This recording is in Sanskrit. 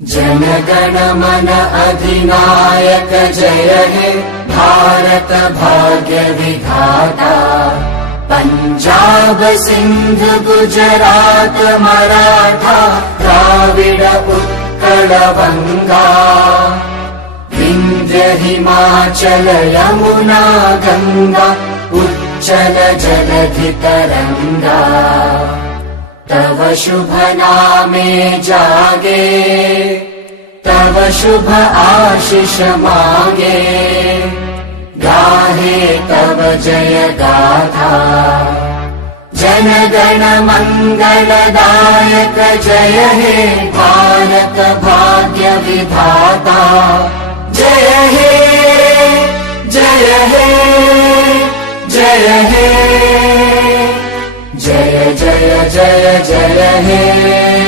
जन मन अधिनायक जय हे भारत भाग्य विधाता। पंजाब सिंध गुजरात मराठा द्राविड उत्कल बंगा। विंध्य हिमाचल यमुना गंगा उच्चल जलधि तरंगा। तव शुभ नामे जागे तव शुभ आशीष मांगे। गाहे तव जय गाथा जन गण मंगलदायक जय हे भारत भाग्य विधाता। जय हे जय हे जय हे जय जय जय जय हे।